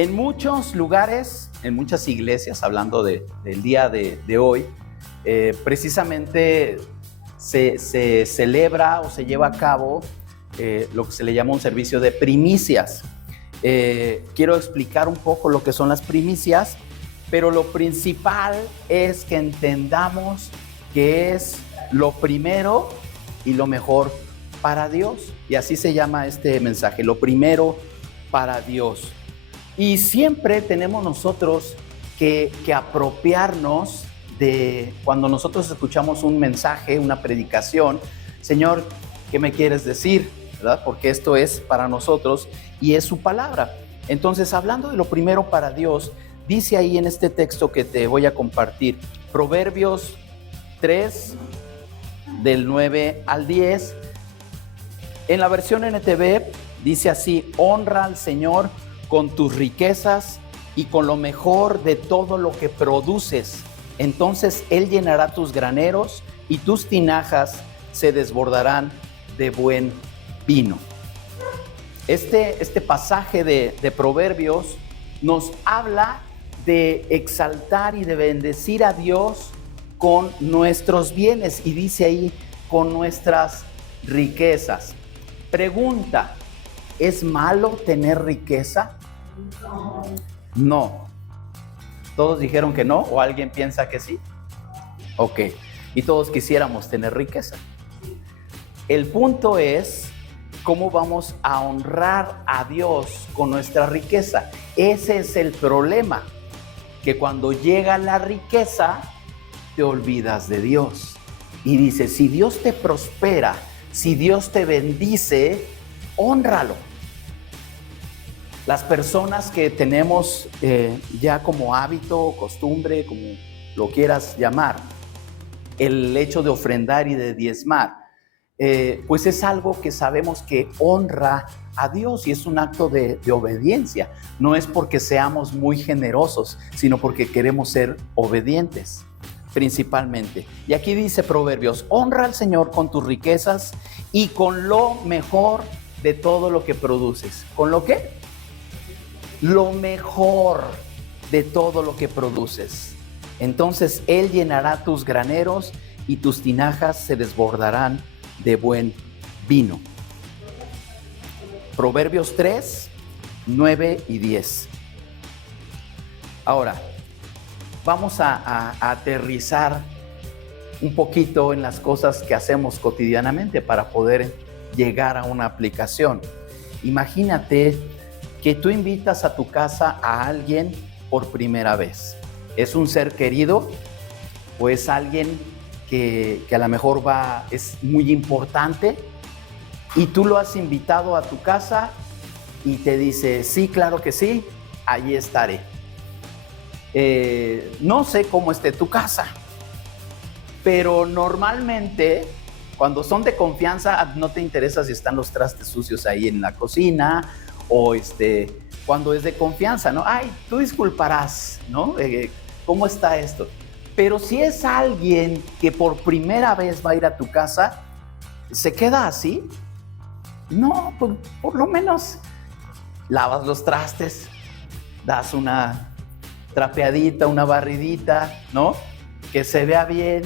En muchos lugares, en muchas iglesias, hablando del día de hoy, precisamente se celebra o se lleva a cabo lo que se le llama un servicio de primicias. Quiero explicar un poco lo que son las primicias, pero lo principal es que entendamos que es lo primero y lo mejor para Dios. Y así se llama este mensaje, lo primero para Dios. Y siempre tenemos nosotros que apropiarnos de cuando nosotros escuchamos un mensaje, una predicación. Señor, ¿qué me quieres decir? ¿Verdad? Porque esto es para nosotros y es su palabra. Entonces, hablando de lo primero para Dios, dice ahí en este texto que te voy a compartir, Proverbios 3, del 9 al 10. En la versión NTV dice así: honra al Señor con tus riquezas y con lo mejor de todo lo que produces. Entonces Él llenará tus graneros y tus tinajas se desbordarán de buen vino. Este pasaje de Proverbios nos habla de exaltar y de bendecir a Dios con nuestros bienes, y dice ahí, con nuestras riquezas. Pregunta: ¿es malo tener riqueza? No. ¿Todos dijeron que no? ¿O alguien piensa que sí? Ok. Y todos quisiéramos tener riqueza. El punto es cómo vamos a honrar a Dios con nuestra riqueza. Ese es el problema, que cuando llega la riqueza te olvidas de Dios. Y dice, si Dios te prospera, si Dios te bendice, hónralo. Las personas que tenemos ya como hábito, costumbre, como lo quieras llamar, el hecho de ofrendar y de diezmar, pues es algo que sabemos que honra a Dios y es un acto de obediencia. No es porque seamos muy generosos, sino porque queremos ser obedientes, principalmente. Y aquí dice Proverbios: honra al Señor con tus riquezas y con lo mejor de todo lo que produces. ¿Con lo qué? Lo mejor de todo lo que produces. Entonces Él llenará tus graneros y tus tinajas se desbordarán de buen vino. Proverbios 3, 9 y 10. Ahora, vamos a aterrizar un poquito en las cosas que hacemos cotidianamente para poder llegar a una aplicación. Imagínate que tú invitas a tu casa a alguien por primera vez. ¿Es un ser querido o es alguien que a lo mejor es muy importante y tú lo has invitado a tu casa y te dice, sí, claro que sí, allí estaré? No sé cómo esté tu casa, pero normalmente cuando son de confianza no te interesa si están los trastes sucios ahí en la cocina, o cuando es de confianza, ¿no? Ay, tú disculparás, ¿no? ¿Cómo está esto? Pero si es alguien que por primera vez va a ir a tu casa, ¿se queda así? No, por lo menos lavas los trastes, das una trapeadita, una barridita, ¿no? Que se vea bien.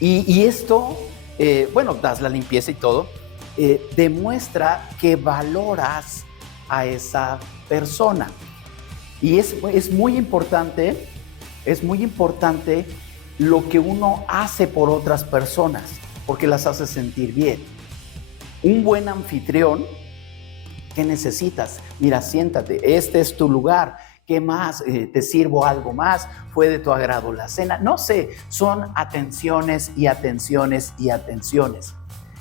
Y esto, das la limpieza y todo, demuestra que valoras a esa persona. Y es muy importante lo que uno hace por otras personas, porque las hace sentir bien. Un buen anfitrión, ¿qué necesitas? Mira, siéntate, este es tu lugar. ¿Qué más? ¿Te sirvo algo más? ¿Fue de tu agrado la cena? No sé, son atenciones y atenciones y atenciones.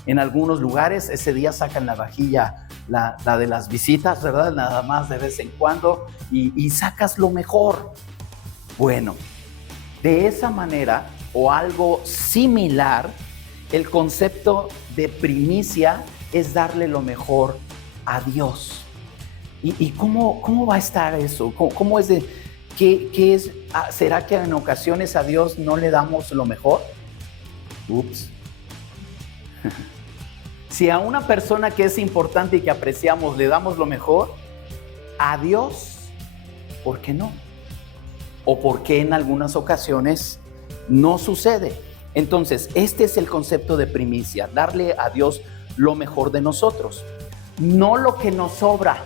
En algunos lugares ese día sacan la vajilla, la de las visitas, ¿verdad? Nada más de vez en cuando y sacas lo mejor. Bueno, de esa manera o algo similar, el concepto de primicia es darle lo mejor a Dios. ¿Y cómo va a estar eso? ¿Cómo es qué es? ¿Será que en ocasiones a Dios no le damos lo mejor? Ups. Si a una persona que es importante y que apreciamos le damos lo mejor, a Dios, ¿por qué no? O por qué en algunas ocasiones no sucede. Entonces, este es el concepto de primicia, darle a Dios lo mejor de nosotros, no lo que nos sobra,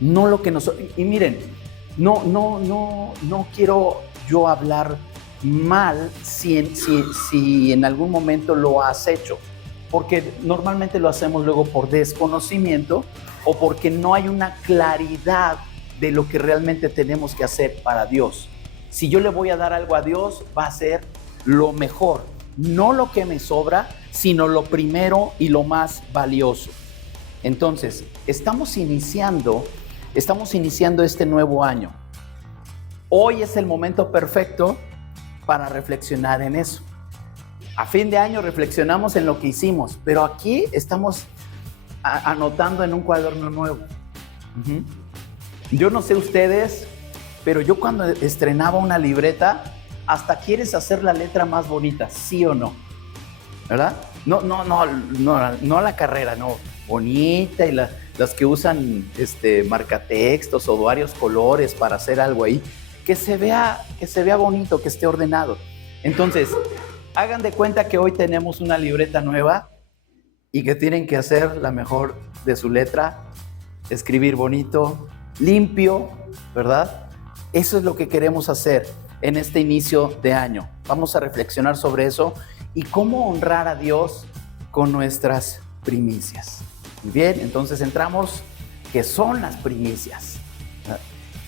no lo que nos sobra. Y miren, no quiero yo hablar mal si en algún momento lo has hecho, porque normalmente lo hacemos luego por desconocimiento o porque no hay una claridad de lo que realmente tenemos que hacer para Dios. Si yo le voy a dar algo a Dios, va a ser lo mejor, no lo que me sobra, sino lo primero y lo más valioso. Entonces, estamos iniciando este nuevo año. Hoy es el momento perfecto para reflexionar en eso. A fin de año reflexionamos en lo que hicimos, pero aquí estamos anotando en un cuaderno nuevo. Yo no sé ustedes, pero yo cuando estrenaba una libreta, hasta quieres hacer la letra más bonita, ¿sí o no? ¿Verdad? No la carrera, no. Bonita y las que usan marcatextos o varios colores para hacer algo ahí, que se vea bonito, que esté ordenado. Entonces, hagan de cuenta que hoy tenemos una libreta nueva y que tienen que hacer la mejor de su letra, escribir bonito, limpio, ¿verdad? Eso es lo que queremos hacer en este inicio de año. Vamos a reflexionar sobre eso y cómo honrar a Dios con nuestras primicias. Bien, entonces entramos. ¿Qué son las primicias?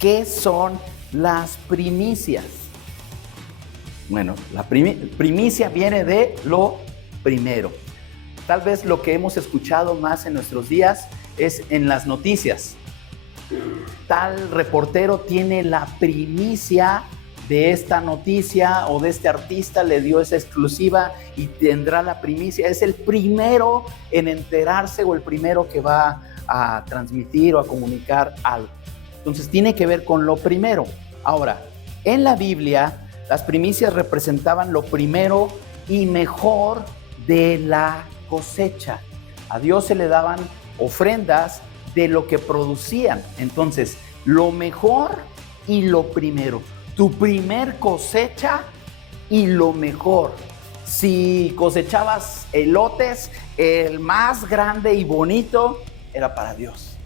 ¿Qué son las primicias? Bueno, la primicia viene de lo primero. Tal vez lo que hemos escuchado más en nuestros días es en las noticias. Tal reportero tiene la primicia de esta noticia o de este artista, le dio esa exclusiva y tendrá la primicia. Es el primero en enterarse o el primero que va a transmitir o a comunicar algo. Entonces tiene que ver con lo primero. Ahora, en la Biblia, las primicias representaban lo primero y mejor de la cosecha. A Dios se le daban ofrendas de lo que producían. Entonces, lo mejor y lo primero. Tu primer cosecha y lo mejor. Si cosechabas elotes, el más grande y bonito era para Dios.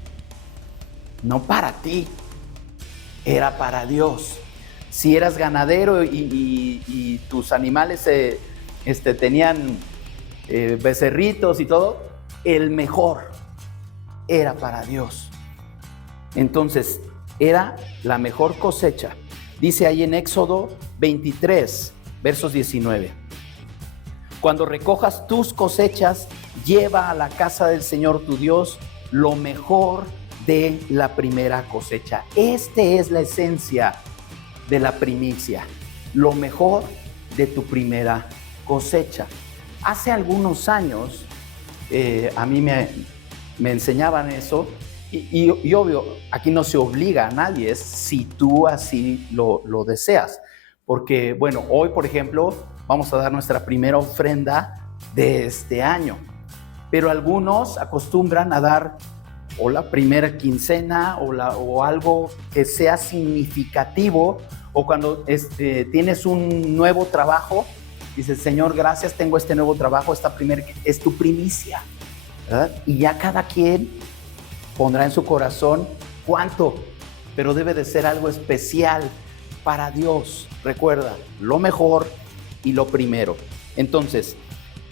No para ti, era para Dios. Si eras ganadero y tus animales tenían becerritos y todo, el mejor era para Dios. Entonces, era la mejor cosecha. Dice ahí en Éxodo 23, versos 19. Cuando recojas tus cosechas, lleva a la casa del Señor tu Dios lo mejor de la primera cosecha. Esta es la esencia de la primicia, lo mejor de tu primera cosecha. Hace algunos años a mí me enseñaban eso y obvio, aquí no se obliga a nadie, es si tú así lo deseas. Porque, bueno, hoy, por ejemplo, vamos a dar nuestra primera ofrenda de este año. Pero algunos acostumbran a dar o la primera quincena o algo que sea significativo, o cuando tienes un nuevo trabajo, dices, Señor, gracias, tengo este nuevo trabajo, esta primera es tu primicia, ¿verdad? Y ya cada quien pondrá en su corazón cuánto, pero debe de ser algo especial para Dios. Recuerda, lo mejor y lo primero. Entonces,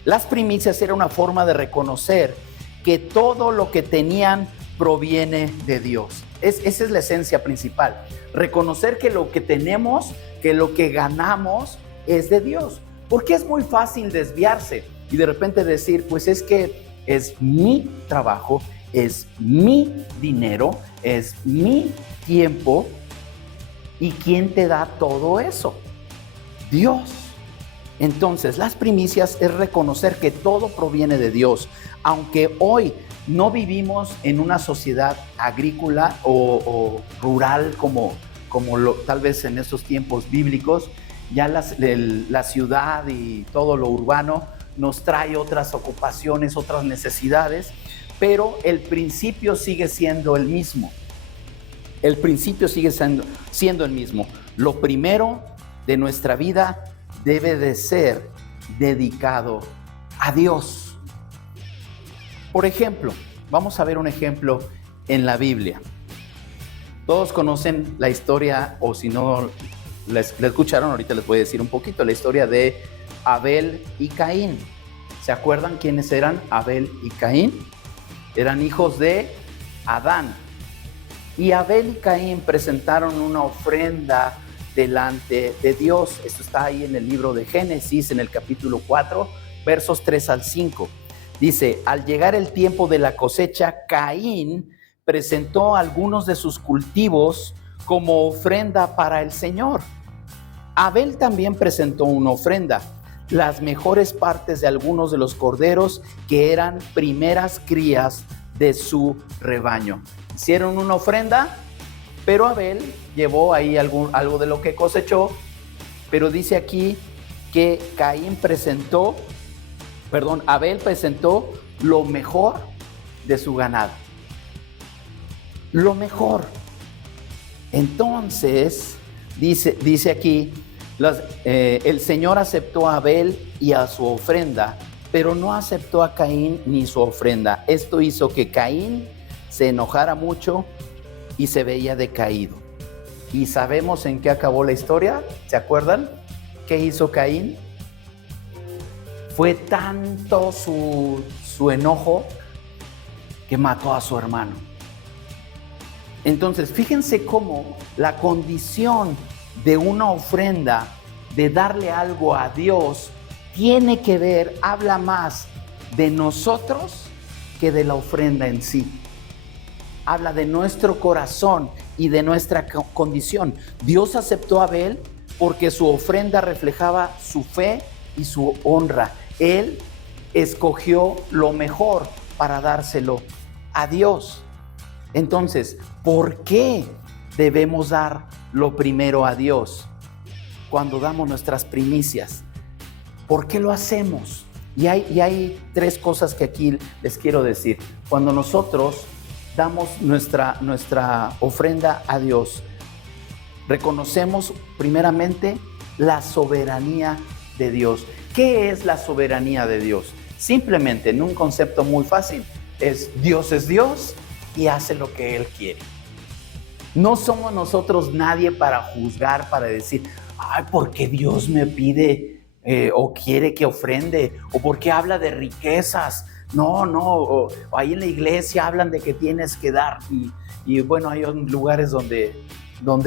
las primicias era una forma de reconocer que todo lo que tenían proviene de Dios. Esa es la esencia principal. Reconocer que lo que tenemos, que lo que ganamos es de Dios. Porque es muy fácil desviarse y de repente decir, pues es que es mi trabajo, es mi dinero, es mi tiempo. ¿Y quién te da todo eso? Dios. Entonces, las primicias es reconocer que todo proviene de Dios. Aunque hoy no vivimos en una sociedad agrícola o rural como tal vez en estos tiempos bíblicos, ya la ciudad y todo lo urbano nos trae otras ocupaciones, otras necesidades, pero el principio sigue siendo el mismo. el principio sigue siendo el mismo. Lo primero de nuestra vida debe de ser dedicado a Dios. Por ejemplo, vamos a ver un ejemplo en la Biblia. Todos conocen la historia, o si no la escucharon, ahorita les voy a decir un poquito, la historia de Abel y Caín. ¿Se acuerdan quiénes eran Abel y Caín? Eran hijos de Adán. Y Abel y Caín presentaron una ofrenda delante de Dios. Esto está ahí en el libro de Génesis, en el capítulo 4, versos 3 al 5. Dice, al llegar el tiempo de la cosecha, Caín presentó algunos de sus cultivos como ofrenda para el Señor. Abel también presentó una ofrenda, las mejores partes de algunos de los corderos que eran primeras crías de su rebaño. Hicieron una ofrenda, pero Abel llevó ahí algo de lo que cosechó, pero dice aquí que Abel presentó lo mejor de su ganado. Lo mejor. Entonces, dice aquí, el Señor aceptó a Abel y a su ofrenda, pero no aceptó a Caín ni su ofrenda. Esto hizo que Caín se enojara mucho y se veía decaído. ¿Y sabemos en qué acabó la historia? ¿Se acuerdan? ¿Qué hizo Caín? Fue tanto su enojo que mató a su hermano. Entonces, fíjense cómo la condición de una ofrenda, de darle algo a Dios, tiene que ver, habla más de nosotros que de la ofrenda en sí. Habla de nuestro corazón y de nuestra condición. Dios aceptó a Abel porque su ofrenda reflejaba su fe y su honra. Él escogió lo mejor para dárselo a Dios. Entonces, ¿por qué debemos dar lo primero a Dios cuando damos nuestras primicias? ¿Por qué lo hacemos? Y hay tres cosas que aquí les quiero decir. Cuando nosotros damos nuestra ofrenda a Dios, reconocemos primeramente la soberanía de Dios. ¿Qué es la soberanía de Dios? Simplemente, en un concepto muy fácil, es Dios y hace lo que Él quiere. No somos nosotros nadie para juzgar, para decir, ay, ¿por qué Dios me pide o quiere que ofrende? ¿O por qué habla de riquezas? No, ahí en la iglesia hablan de que tienes que dar. Y bueno, hay lugares donde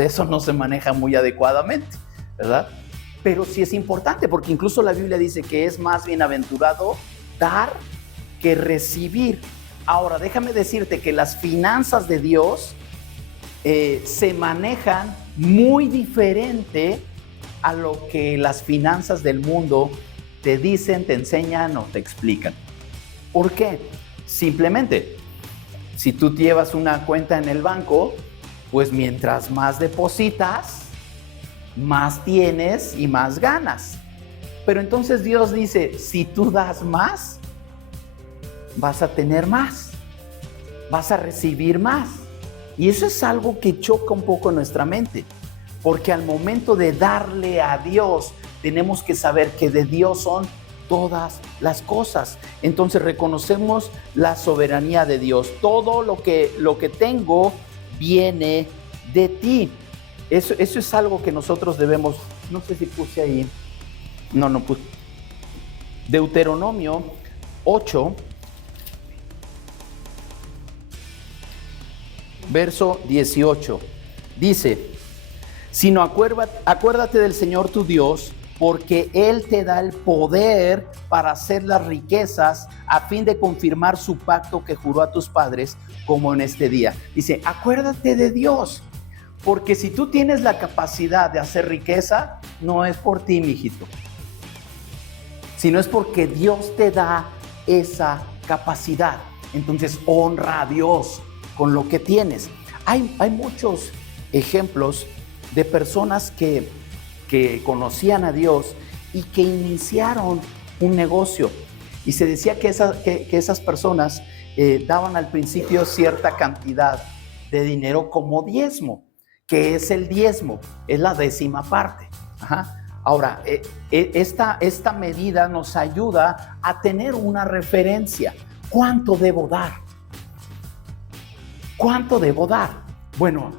eso no se maneja muy adecuadamente, ¿verdad? Pero sí es importante, porque incluso la Biblia dice que es más bienaventurado dar que recibir. Ahora, déjame decirte que las finanzas de Dios se manejan muy diferente a lo que las finanzas del mundo te dicen, te enseñan o te explican. ¿Por qué? Simplemente, si tú llevas una cuenta en el banco, pues mientras más depositas, más tienes y más ganas. Pero entonces Dios dice, si tú das más, vas a tener más, vas a recibir más. Y eso es algo que choca un poco en nuestra mente, porque al momento de darle a Dios, tenemos que saber que de Dios son todas las cosas. Entonces reconocemos la soberanía de Dios. Todo lo que tengo viene de ti. Eso es algo que nosotros debemos, no sé si puse ahí, no puse. Deuteronomio 8, verso 18, dice, sino acuérdate del Señor tu Dios, porque Él te da el poder para hacer las riquezas a fin de confirmar su pacto que juró a tus padres, como en este día. Dice, acuérdate de Dios, porque si tú tienes la capacidad de hacer riqueza, no es por ti, mijito, sino es porque Dios te da esa capacidad. Entonces honra a Dios con lo que tienes. Hay muchos ejemplos de personas que conocían a Dios y que iniciaron un negocio. Y se decía que esas personas daban al principio cierta cantidad de dinero como diezmo. ¿Qué es el diezmo? Es la 10ª parte. Ahora, esta medida nos ayuda a tener una referencia. ¿Cuánto debo dar? ¿Cuánto debo dar? Bueno,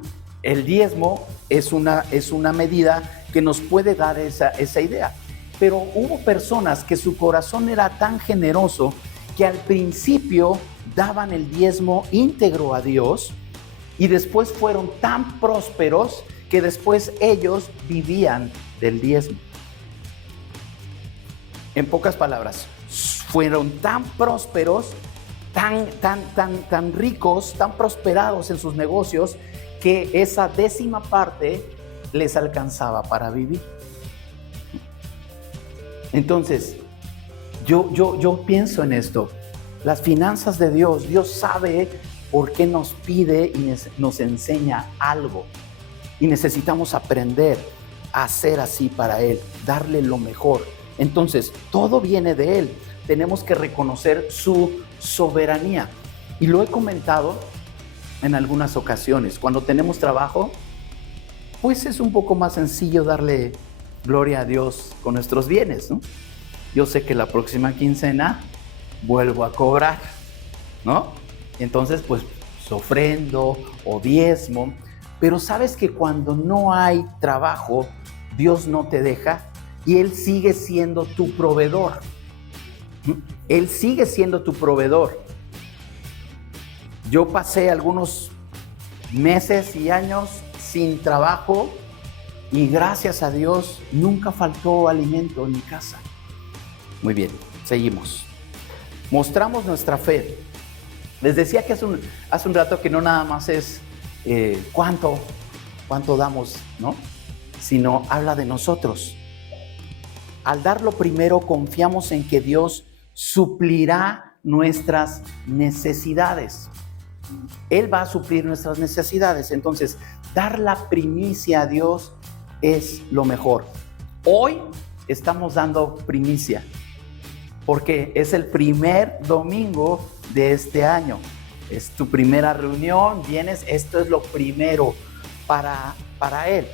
el diezmo es una medida que nos puede dar esa idea. Pero hubo personas que su corazón era tan generoso que al principio daban el diezmo íntegro a Dios y después fueron tan prósperos que después ellos vivían del diezmo. En pocas palabras, fueron tan prósperos, tan ricos, tan prosperados en sus negocios que esa 10ª parte les alcanzaba para vivir. Entonces, yo pienso en esto. Las finanzas de Dios, Dios sabe por qué nos pide y nos enseña algo. Y necesitamos aprender a hacer así para Él, darle lo mejor. Entonces, todo viene de Él. Tenemos que reconocer su soberanía. Y lo he comentado en algunas ocasiones. Cuando tenemos trabajo, pues es un poco más sencillo darle gloria a Dios con nuestros bienes, ¿no? Yo sé que la próxima quincena vuelvo a cobrar, ¿no? Entonces, pues, ofrendo o diezmo. Pero sabes que cuando no hay trabajo, Dios no te deja y Él sigue siendo tu proveedor. Él sigue siendo tu proveedor. Yo pasé algunos meses y años sin trabajo y gracias a Dios nunca faltó alimento en mi casa. Muy bien, seguimos. Mostramos nuestra fe. Les decía que hace un rato que no nada más es cuánto damos, ¿no? Sino habla de nosotros. Al dar lo primero, confiamos en que Dios suplirá nuestras necesidades. Él va a suplir nuestras necesidades. Entonces, dar la primicia a Dios es lo mejor. Hoy estamos dando primicia porque es el primer domingo de este año. Es tu primera reunión, vienes, esto es lo primero para Él.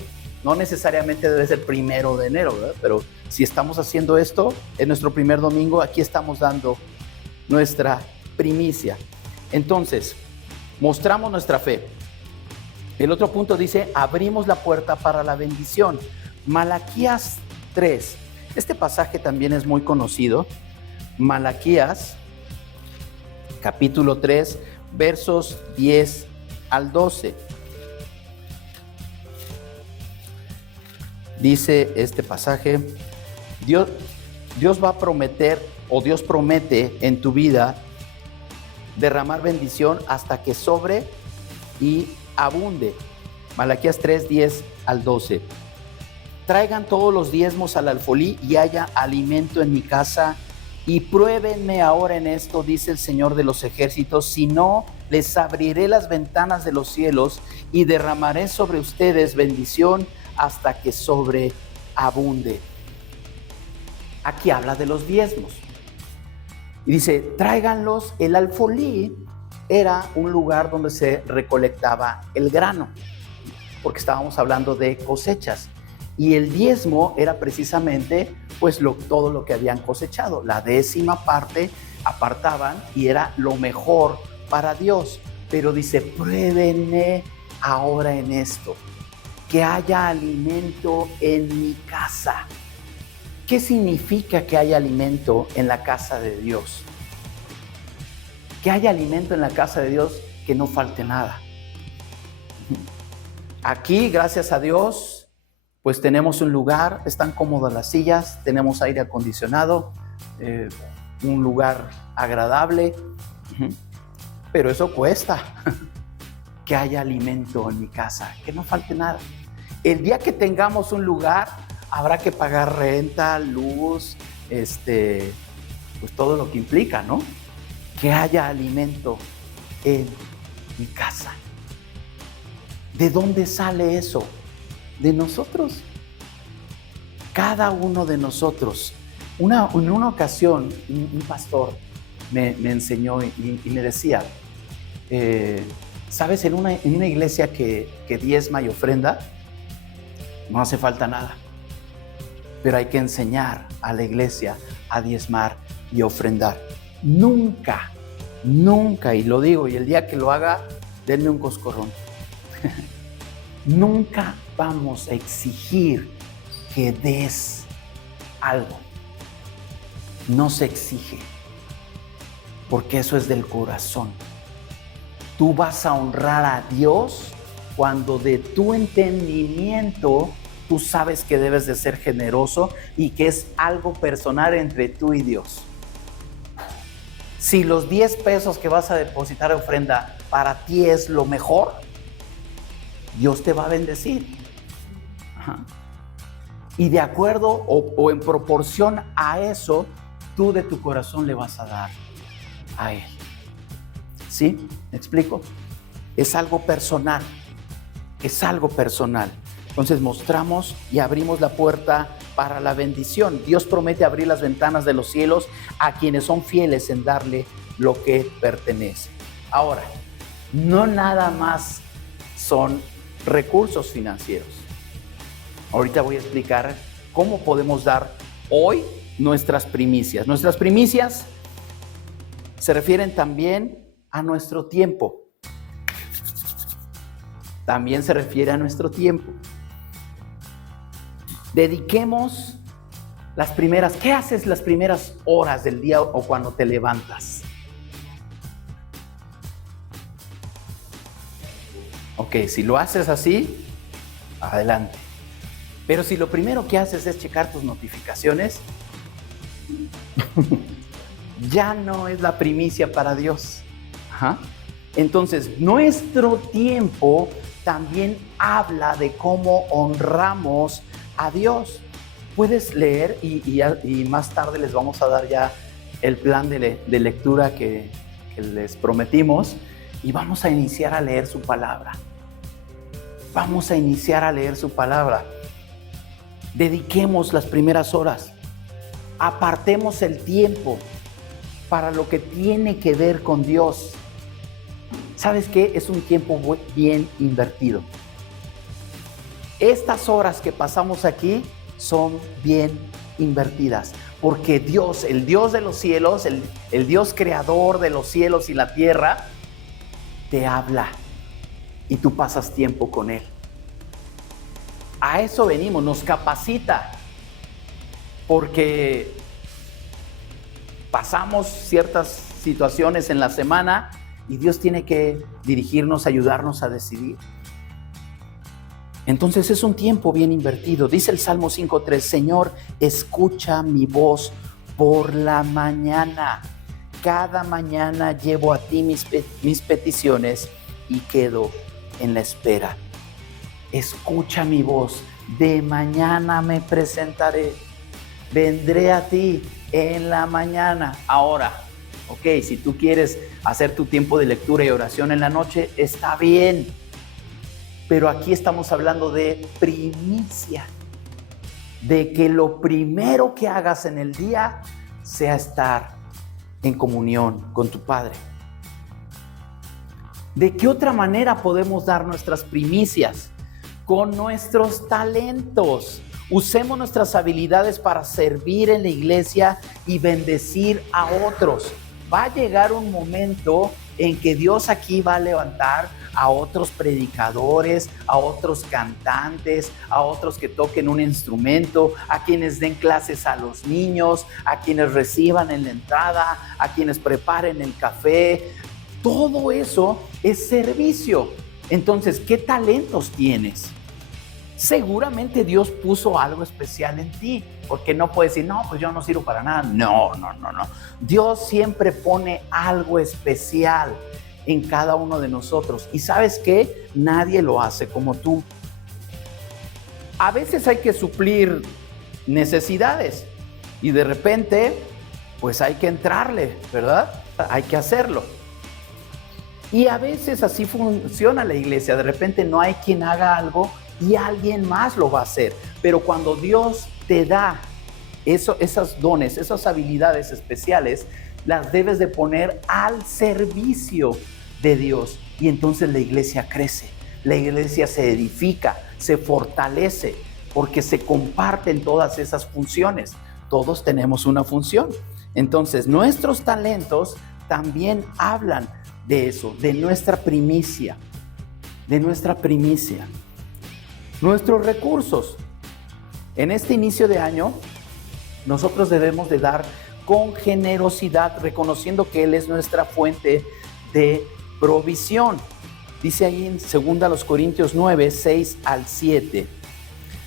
No necesariamente debe ser 1 de enero, ¿verdad? Pero si estamos haciendo esto, en nuestro primer domingo, aquí estamos dando nuestra primicia. Entonces, mostramos nuestra fe. El otro punto dice, abrimos la puerta para la bendición. Malaquías 3. Este pasaje también es muy conocido. Malaquías, capítulo 3, versos 10 al 12. Dice este pasaje, Dios va a prometer, o Dios promete en tu vida derramar bendición hasta que sobre y abunde. Malaquías 3, 10 al 12. Traigan todos los diezmos al alfolí y haya alimento en mi casa, y pruébenme ahora en esto, dice el Señor de los ejércitos, si no, les abriré las ventanas de los cielos y derramaré sobre ustedes bendición hasta que sobreabunde. Aquí habla de los diezmos. Y dice, tráiganlos. El alfolí era un lugar donde se recolectaba el grano, porque estábamos hablando de cosechas. Y el diezmo era precisamente pues todo lo que habían cosechado. La 10ª parte apartaban y era lo mejor para Dios. Pero dice, pruébenme ahora en esto, que haya alimento en mi casa. ¿Qué significa que haya alimento en la casa de Dios? Que haya alimento en la casa de Dios, que no falte nada. Aquí, gracias a Dios, pues tenemos un lugar, están cómodas las sillas, tenemos aire acondicionado, un lugar agradable, pero eso cuesta. Que haya alimento en mi casa, que no falte nada. El día que tengamos un lugar, habrá que pagar renta, luz, pues todo lo que implica, ¿no? Que haya alimento en mi casa. ¿De dónde sale eso? De nosotros. Cada uno de nosotros. En una ocasión, un pastor me enseñó y me decía, ¿Sabes? En una iglesia que diezma y ofrenda, no hace falta nada. Pero hay que enseñar a la iglesia a diezmar y ofrendar. Nunca, nunca, y lo digo, y el día que lo haga, denme un coscorrón. Nunca vamos a exigir que des algo. No se exige, porque eso es del corazón. Tú vas a honrar a Dios cuando de tu entendimiento tú sabes que debes de ser generoso y que es algo personal entre tú y Dios. Si los 10 pesos que vas a depositar de ofrenda para ti es lo mejor, Dios te va a bendecir. Ajá. Y de acuerdo o en proporción a eso, tú de tu corazón le vas a dar a Él. ¿Sí? ¿Me explico? Es algo personal. Es algo personal. Entonces mostramos y abrimos la puerta para la bendición. Dios promete abrir las ventanas de los cielos a quienes son fieles en darle lo que pertenece. Ahora, no nada más son recursos financieros. Ahorita voy a explicar cómo podemos dar hoy nuestras primicias. Nuestras primicias se refieren también a nuestro tiempo. También se refiere a nuestro tiempo. Dediquemos las primeras, ¿qué haces las primeras horas del día o cuando te levantas? Ok, si lo haces así, adelante. Pero si lo primero que haces es checar tus notificaciones, ya no es la primicia para Dios. Ajá. Entonces, nuestro tiempo también habla de cómo honramos a Dios. Puedes leer y más tarde les vamos a dar ya el plan de lectura que les prometimos y vamos a iniciar a leer su palabra. Vamos a iniciar a leer su palabra. Dediquemos las primeras horas. Apartemos el tiempo para lo que tiene que ver con Dios. ¿Sabes qué? Es un tiempo bien invertido. Estas horas que pasamos aquí son bien invertidas, porque Dios, el Dios de los cielos, el Dios creador de los cielos y la tierra, te habla y tú pasas tiempo con Él. A eso venimos, nos capacita, porque pasamos ciertas situaciones en la semana y Dios tiene que dirigirnos, ayudarnos a decidir. Entonces es un tiempo bien invertido. Dice el Salmo 5:3, Señor, escucha mi voz por la mañana. Cada mañana llevo a ti mis peticiones y quedo en la espera. Escucha mi voz. De mañana me presentaré. Vendré a ti en la mañana. Ahora, ok, si tú quieres hacer tu tiempo de lectura y oración en la noche, está bien. Pero aquí estamos hablando de primicia, de que lo primero que hagas en el día sea estar en comunión con tu Padre. ¿De qué otra manera podemos dar nuestras primicias? Con nuestros talentos. Usemos nuestras habilidades para servir en la iglesia y bendecir a otros. Va a llegar un momento en que Dios aquí va a levantar a otros predicadores, a otros cantantes, a otros que toquen un instrumento, a quienes den clases a los niños, a quienes reciban en la entrada, a quienes preparen el café. Todo eso es servicio. Entonces, ¿qué talentos tienes? Seguramente Dios puso algo especial en ti, porque no puedes decir, no, pues yo no sirvo para nada. No. Dios siempre pone algo especial en cada uno de nosotros. ¿Y sabes qué? Nadie lo hace como tú. A veces hay que suplir necesidades y de repente, pues hay que entrarle, ¿verdad? Hay que hacerlo. Y a veces así funciona la iglesia. De repente no hay quien haga algo y alguien más lo va a hacer. Pero cuando Dios te da esos dones, esas habilidades especiales, las debes de poner al servicio de Dios. y entonces la iglesia crece, la iglesia se edifica, se fortalece, porque se comparten todas esas funciones. Todos tenemos una función. Entonces, nuestros talentos también hablan de eso, de nuestra primicia, de nuestra primicia. Nuestros recursos. En este inicio de año, nosotros debemos de dar con generosidad, reconociendo que Él es nuestra fuente de provisión. Dice ahí en 2 Corintios 9, 6 al 7.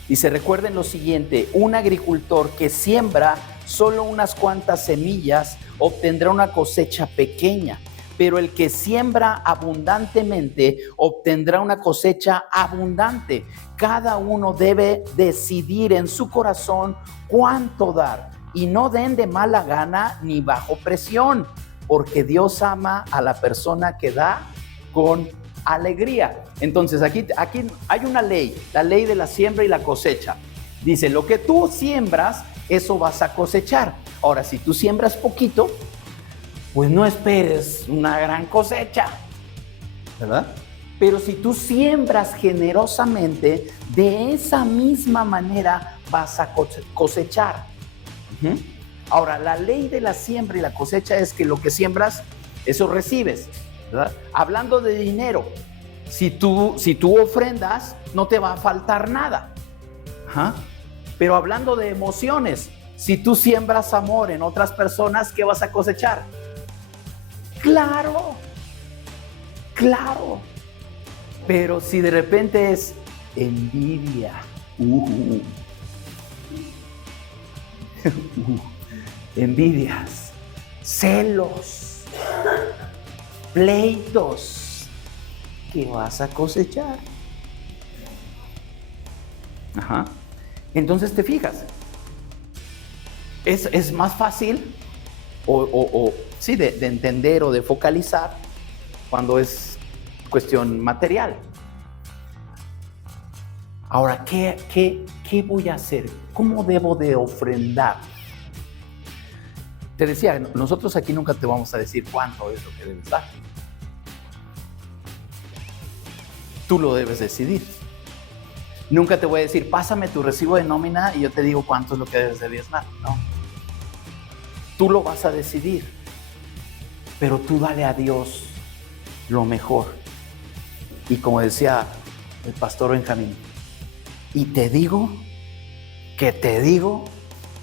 Dice, recuerden lo siguiente, un agricultor que siembra solo unas cuantas semillas obtendrá una cosecha pequeña, pero el que siembra abundantemente obtendrá una cosecha abundante. Cada uno debe decidir en su corazón cuánto dar, y no den de mala gana ni bajo presión, porque Dios ama a la persona que da con alegría. Entonces aquí hay una ley, la ley de la siembra y la cosecha. Dice, lo que tú siembras, eso vas a cosechar. Ahora, si tú siembras poquito, pues no esperes una gran cosecha, ¿verdad? Pero si tú siembras generosamente, de esa misma manera vas a cosechar. Ahora, la ley de la siembra y la cosecha es que lo que siembras, eso recibes, ¿verdad? Hablando de dinero, si tú ofrendas, no te va a faltar nada. Pero hablando de emociones, si tú siembras amor en otras personas, ¿qué vas a cosechar? Claro. Pero si de repente es envidia, envidias, celos, pleitos, ¿qué vas a cosechar? Entonces te fijas, es más fácil sí, de entender o de focalizar cuando es cuestión material. Ahora, ¿qué voy a hacer? ¿Cómo debo de ofrendar? Te decía, nosotros aquí nunca te vamos a decir cuánto es lo que debes dar. Tú lo debes decidir. Nunca te voy a decir, pásame tu recibo de nómina y yo te digo cuánto es lo que debes de diezmar. No. Tú lo vas a decidir. Pero tú dale a Dios lo mejor. Y como decía el pastor Benjamín, y te digo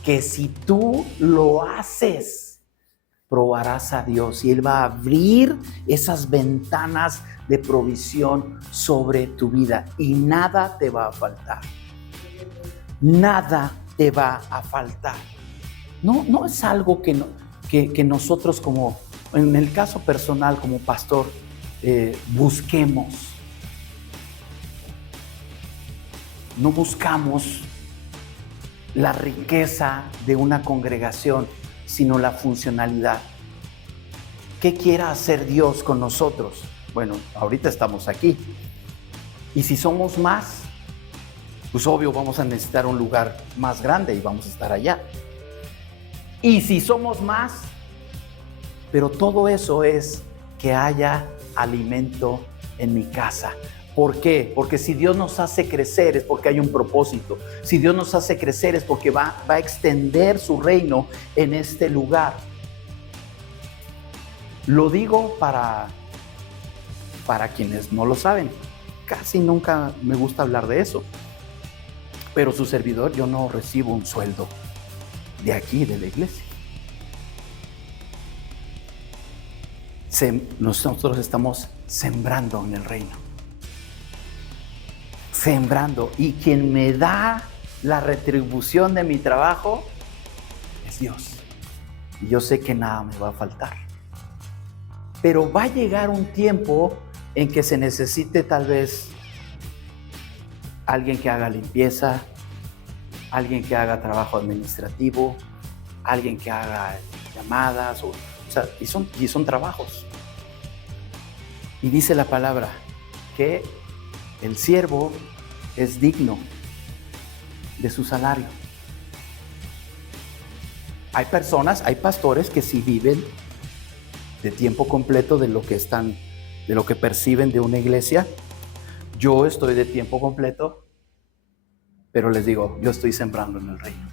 que si tú lo haces, probarás a Dios y Él va a abrir esas ventanas de provisión sobre tu vida y nada te va a faltar. Nada te va a faltar. No es algo que nosotros como, en el caso personal como pastor, busquemos. No buscamos la riqueza de una congregación, sino la funcionalidad. ¿Qué quiere hacer Dios con nosotros? Bueno, ahorita estamos aquí. Y si somos más, pues obvio vamos a necesitar un lugar más grande y vamos a estar allá. Y si somos más, pero todo eso es que haya alimento en mi casa. ¿Por qué? Porque si Dios nos hace crecer es porque hay un propósito. Si Dios nos hace crecer es porque va a extender su reino en este lugar. Lo digo para quienes no lo saben. Casi nunca me gusta hablar de eso. Pero su servidor, yo no recibo un sueldo de aquí, de la iglesia. Nosotros estamos sembrando en el reino. Sembrando. Y quien me da la retribución de mi trabajo es Dios. Y yo sé que nada me va a faltar. Pero va a llegar un tiempo en que se necesite tal vez alguien que haga limpieza, alguien que haga trabajo administrativo, alguien que haga llamadas, y son trabajos. Y dice la palabra que el siervo es digno de su salario. Hay personas, hay pastores que sí viven de tiempo completo de lo que están de lo que perciben de una iglesia. Yo estoy de tiempo completo, pero les digo, yo estoy sembrando en el reino.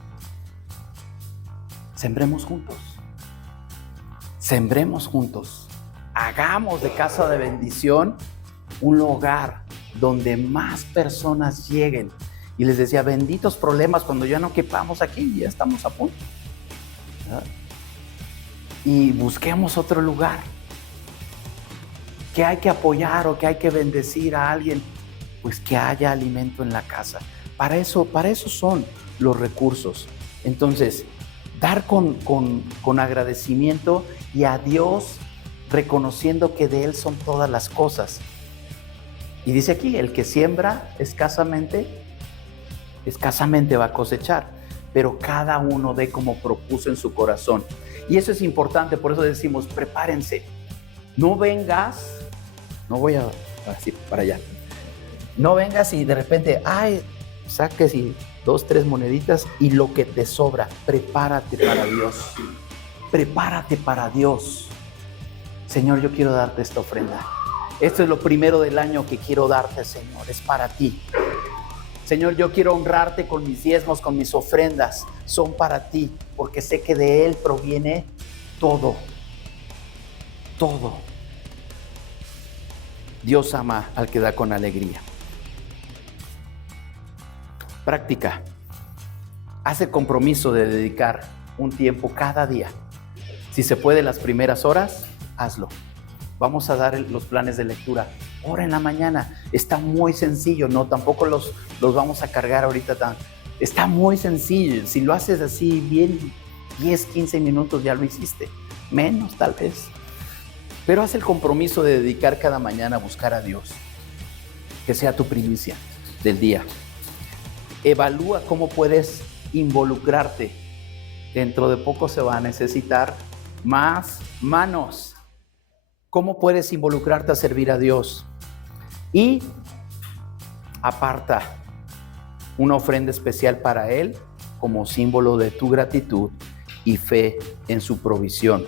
Sembremos juntos. Sembremos juntos. Hagamos de Casa de Bendición un lugar donde más personas lleguen. Y les decía, benditos problemas cuando ya no quepamos aquí, ya estamos a punto, ¿verdad? Y busquemos otro lugar. Que hay que apoyar o que hay que bendecir a alguien, pues que haya alimento en la casa. Para eso son los recursos. Entonces, dar con agradecimiento y a Dios reconociendo que de Él son todas las cosas. Y dice aquí, el que siembra escasamente va a cosechar, pero cada uno dé como propuso en su corazón. Y eso es importante, por eso decimos, prepárense. No vengas, no voy a así para allá. No vengas y de repente, saques y 2, 3 moneditas y lo que te sobra. Prepárate para Dios. Prepárate para Dios. Señor, yo quiero darte esta ofrenda. Esto es lo primero del año que quiero darte, Señor. Es para ti. Señor, yo quiero honrarte con mis diezmos, con mis ofrendas. Son para ti, porque sé que de Él proviene todo. Todo. Dios ama al que da con alegría. Práctica. Haz el compromiso de dedicar un tiempo cada día. Si se puede las primeras horas, hazlo. Vamos a dar los planes de lectura. Ora en la mañana. Está muy sencillo. No, tampoco los vamos a cargar ahorita. Está muy sencillo. Si lo haces así bien, 10, 15 minutos ya lo hiciste. Menos tal vez. Pero haz el compromiso de dedicar cada mañana a buscar a Dios. Que sea tu primicia del día. Evalúa cómo puedes involucrarte. Dentro de poco se va a necesitar más manos. ¿Cómo puedes involucrarte a servir a Dios? Y aparta una ofrenda especial para Él como símbolo de tu gratitud y fe en su provisión.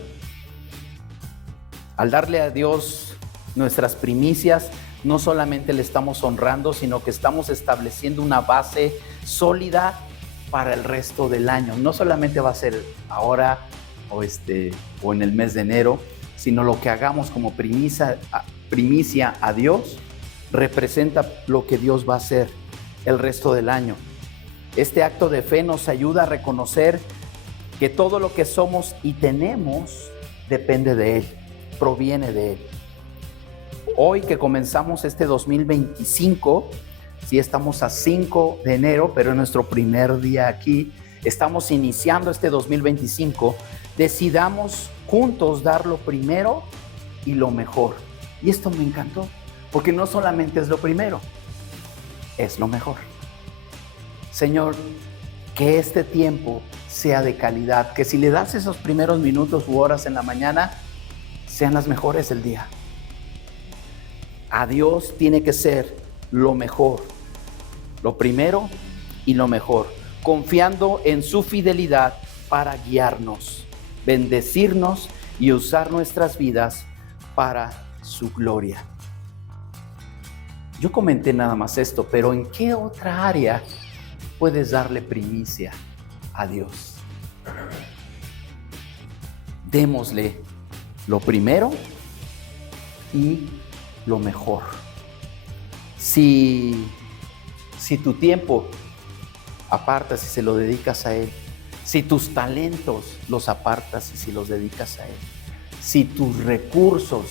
Al darle a Dios nuestras primicias, no solamente le estamos honrando, sino que estamos estableciendo una base sólida para el resto del año. No solamente va a ser ahora o en el mes de enero, sino lo que hagamos como primicia a Dios representa lo que Dios va a hacer el resto del año. Este acto de fe nos ayuda a reconocer que todo lo que somos y tenemos depende de Él, proviene de Él. Hoy que comenzamos este 2025, sí estamos a 5 de enero, pero es nuestro primer día aquí, estamos iniciando este 2025, decidamos juntos dar lo primero y lo mejor. Y esto me encantó, porque no solamente es lo primero, es lo mejor. Señor, que este tiempo sea de calidad, que si le das esos primeros minutos u horas en la mañana, sean las mejores del día. A Dios tiene que ser lo mejor, lo primero y lo mejor, confiando en su fidelidad para guiarnos, bendecirnos y usar nuestras vidas para su gloria. Yo comenté nada más esto, pero ¿en qué otra área puedes darle primicia a Dios? Démosle lo primero y lo mejor. Si tu tiempo apartas y se lo dedicas a Él, si tus talentos los apartas y si los dedicas a Él, si tus recursos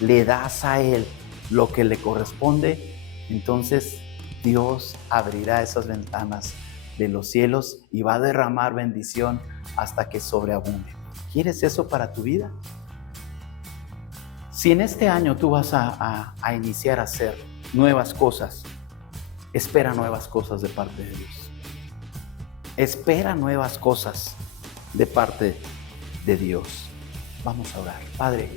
le das a Él lo que le corresponde, entonces Dios abrirá esas ventanas de los cielos y va a derramar bendición hasta que sobreabunde. ¿Quieres eso para tu vida? Si en este año tú vas a iniciar a hacer nuevas cosas, espera nuevas cosas de parte de Dios. Espera nuevas cosas de parte de Dios. Vamos a orar. Padre,